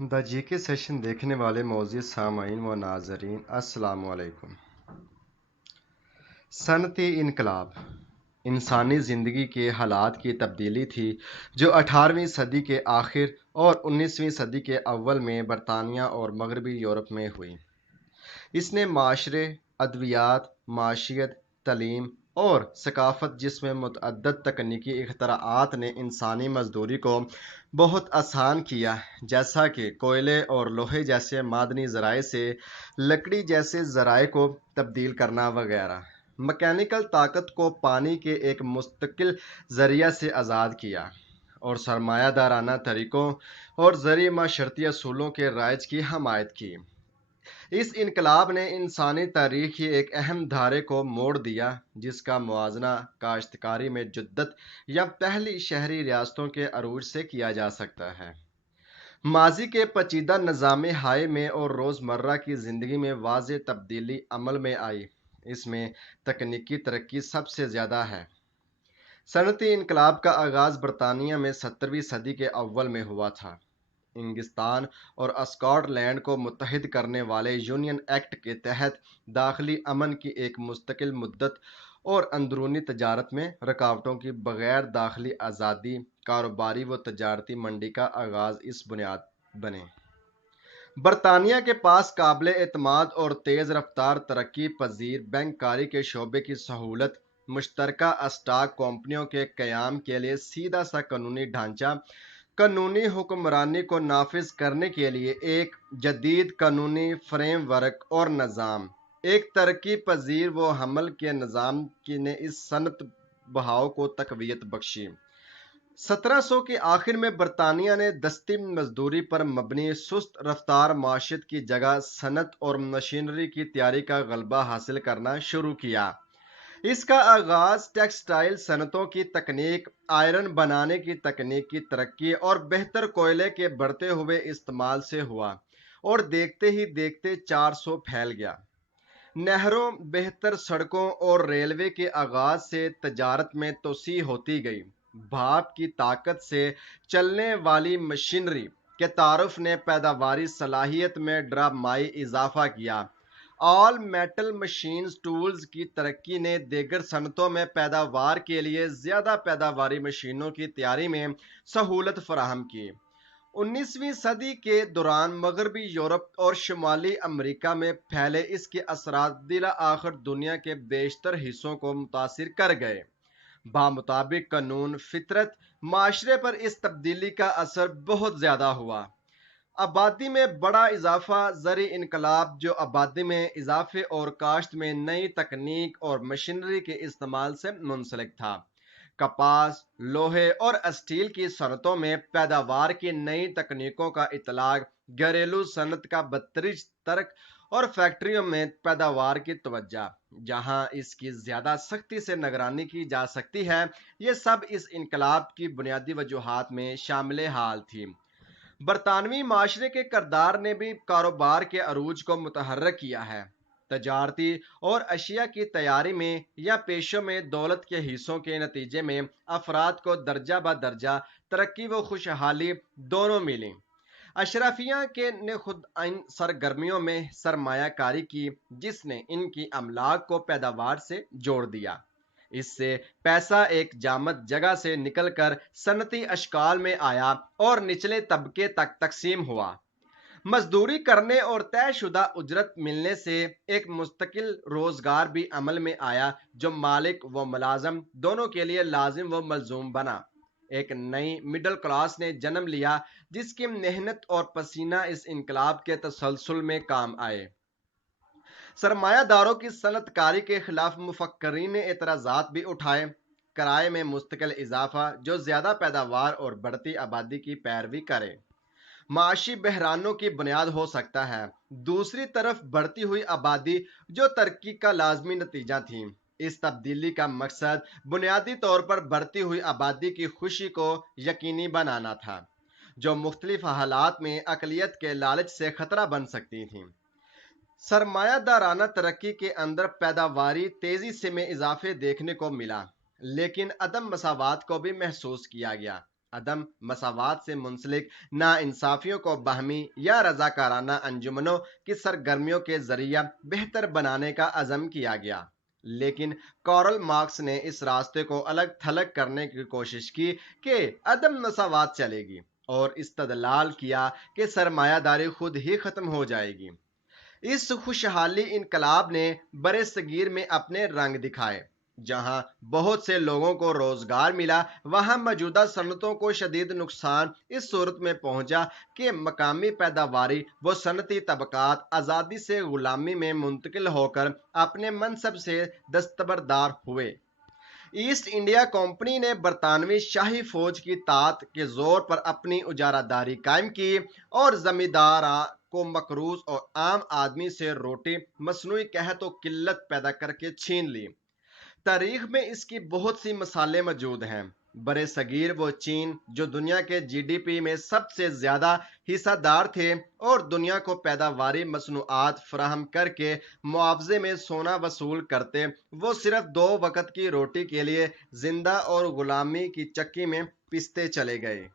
دا جی کے سیشن دیکھنے والے معزز سامعین و ناظرین السلام علیکم۔ صنعتی انقلاب انسانی زندگی کے حالات کی تبدیلی تھی جو 18ویں صدی کے آخر اور 19ویں صدی کے اول میں برطانیہ اور مغربی یورپ میں ہوئی۔ اس نے معاشرے، ادویات، معیشت، تعلیم اور ثقافت جس میں متعدد تکنیکی اختراعات نے انسانی مزدوری کو بہت آسان کیا، جیسا کہ کوئلے اور لوہے جیسے معدنی ذرائع سے لکڑی جیسے ذرائع کو تبدیل کرنا وغیرہ، مکینیکل طاقت کو پانی کے ایک مستقل ذریعہ سے آزاد کیا، اور سرمایہ دارانہ طریقوں اور زرعی معاشرتی اصولوں کے رائج کی حمایت کی۔ اس انقلاب نے انسانی تاریخ کی ایک اہم دھارے کو موڑ دیا، جس کا موازنہ کاشتکاری میں جدت یا پہلی شہری ریاستوں کے عروج سے کیا جا سکتا ہے۔ ماضی کے پیچیدہ نظام حیاتی میں اور روزمرہ کی زندگی میں واضح تبدیلی عمل میں آئی۔ اس میں تکنیکی ترقی سب سے زیادہ ہے۔ صنعتی انقلاب کا آغاز برطانیہ میں 17ویں صدی کے اول میں ہوا تھا۔ انگلستان اور اسکاٹ لینڈ کو متحد کرنے والے یونین ایکٹ کے تحت داخلی امن کی ایک مستقل مدت اور اندرونی تجارت میں رکاوٹوں کی بغیر داخلی آزادی، کاروباری و تجارتی منڈی کا آغاز اس بنیاد بنے۔ برطانیہ کے پاس قابل اعتماد اور تیز رفتار ترقی پذیر بینک کاری کے شعبے کی سہولت، مشترکہ اسٹاک کمپنیوں کے قیام کے لیے سیدھا سا قانونی ڈھانچہ، قانونی حکمرانی کو نافذ کرنے کے لیے ایک جدید قانونی فریم ورک اور نظام، ایک ترقی پذیر و حمل کے نظام نے اس صنعت بہاؤ کو تقویت بخشی۔ 1700 کے آخر میں برطانیہ نے دستی مزدوری پر مبنی سست رفتار معیشت کی جگہ صنعت اور مشینری کی تیاری کا غلبہ حاصل کرنا شروع کیا۔ اس کا آغاز ٹیکسٹائل صنعتوں کی تکنیک، آئرن بنانے کی تکنیک کی ترقی اور بہتر کوئلے کے بڑھتے ہوئے استعمال سے ہوا، اور دیکھتے ہی دیکھتے 400 پھیل گیا۔ نہروں، بہتر سڑکوں اور ریلوے کے آغاز سے تجارت میں توسیع ہوتی گئی۔ بھاپ کی طاقت سے چلنے والی مشینری کے تعارف نے پیداواری صلاحیت میں ڈرامائی اضافہ کیا۔ آل میٹل مشینز ٹولز کی ترقی نے دیگر صنعتوں میں پیداوار کے لیے زیادہ پیداواری مشینوں کی تیاری میں سہولت فراہم کی۔ 19ویں صدی کے دوران مغربی یورپ اور شمالی امریکہ میں پھیلے اس کے اثرات بالآخر دنیا کے بیشتر حصوں کو متاثر کر گئے۔ بمطابق قانون فطرت، معاشرے پر اس تبدیلی کا اثر بہت زیادہ ہوا۔ آبادی میں بڑا اضافہ، زرعی انقلاب جو آبادی میں اضافے اور کاشت میں نئی تکنیک اور مشینری کے استعمال سے منسلک تھا۔ کپاس، لوہے اور اسٹیل کی صنعتوں میں پیداوار کی نئی تکنیکوں کا اطلاق، گھریلو صنعت کا بتدریج ترک اور فیکٹریوں میں پیداوار کی توجہ، جہاں اس کی زیادہ سختی سے نگرانی کی جا سکتی ہے، یہ سب اس انقلاب کی بنیادی وجوہات میں شامل حال تھی۔ برطانوی معاشرے کے کردار نے بھی کاروبار کے عروج کو متحرک کیا ہے۔ تجارتی اور اشیاء کی تیاری میں یا پیشوں میں دولت کے حصوں کے نتیجے میں افراد کو درجہ بدرجہ ترقی و خوشحالی دونوں ملی۔ اشرافیہ نے خود ان سرگرمیوں میں سرمایہ کاری کی جس نے ان کی املاک کو پیداوار سے جوڑ دیا۔ اس سے پیسہ ایک جامد جگہ سے نکل کر صنعتی اشکال میں آیا اور نچلے طبقے تک تقسیم ہوا۔ مزدوری کرنے اور طے شدہ اجرت ملنے سے ایک مستقل روزگار بھی عمل میں آیا جو مالک و ملازم دونوں کے لیے لازم و ملزوم بنا۔ ایک نئی مڈل کلاس نے جنم لیا جس کی محنت اور پسینہ اس انقلاب کے تسلسل میں کام آئے۔ سرمایہ داروں کی صنعت کاری کے خلاف مفکرین نے اعتراضات بھی اٹھائے۔ کرائے میں مستقل اضافہ جو زیادہ پیداوار اور بڑھتی آبادی کی پیروی کرے، معاشی بحرانوں کی بنیاد ہو سکتا ہے۔ دوسری طرف بڑھتی ہوئی آبادی جو ترقی کا لازمی نتیجہ تھی۔ اس تبدیلی کا مقصد بنیادی طور پر بڑھتی ہوئی آبادی کی خوشی کو یقینی بنانا تھا، جو مختلف حالات میں اقلیت کے لالچ سے خطرہ بن سکتی تھی۔ سرمایہ دارانہ ترقی کے اندر پیداواری تیزی سے میں اضافے دیکھنے کو ملا، لیکن عدم مساوات کو بھی محسوس کیا گیا۔ عدم مساوات سے منسلک ناانصافیوں کو باہمی یا رضاکارانہ انجمنوں کی سرگرمیوں کے ذریعہ بہتر بنانے کا عزم کیا گیا، لیکن کارل مارکس نے اس راستے کو الگ تھلگ کرنے کی کوشش کی کہ عدم مساوات چلے گی، اور استدلال کیا کہ سرمایہ داری خود ہی ختم ہو جائے گی۔ اس خوشحالی انقلاب نے برِ صغیر میں اپنے رنگ دکھائے۔ جہاں بہت سے لوگوں کو روزگار ملا، وہاں موجودہ صنعتوں کو شدید نقصان اس صورت میں پہنچا کہ مقامی پیداواری و صنعتی طبقات آزادی سے غلامی میں منتقل ہو کر اپنے منصب سے دستبردار ہوئے۔ ایسٹ انڈیا کمپنی نے برطانوی شاہی فوج کی طاقت کے زور پر اپنی اجارہ داری قائم کی اور زمینداروں کو مقروض اور عام آدمی سے روٹی مصنوعی قحط و قلت پیدا کر کے چھین لی۔ تاریخ میں اس کی بہت سی مثالیں موجود ہیں۔ برِ صغیر و چین جو دنیا کے جی ڈی پی میں سب سے زیادہ حصہ دار تھے اور دنیا کو پیداواری مصنوعات فراہم کر کے معاوضے میں سونا وصول کرتے، وہ صرف 2 وقت کی روٹی کے لیے زندہ اور غلامی کی چکی میں پستے چلے گئے۔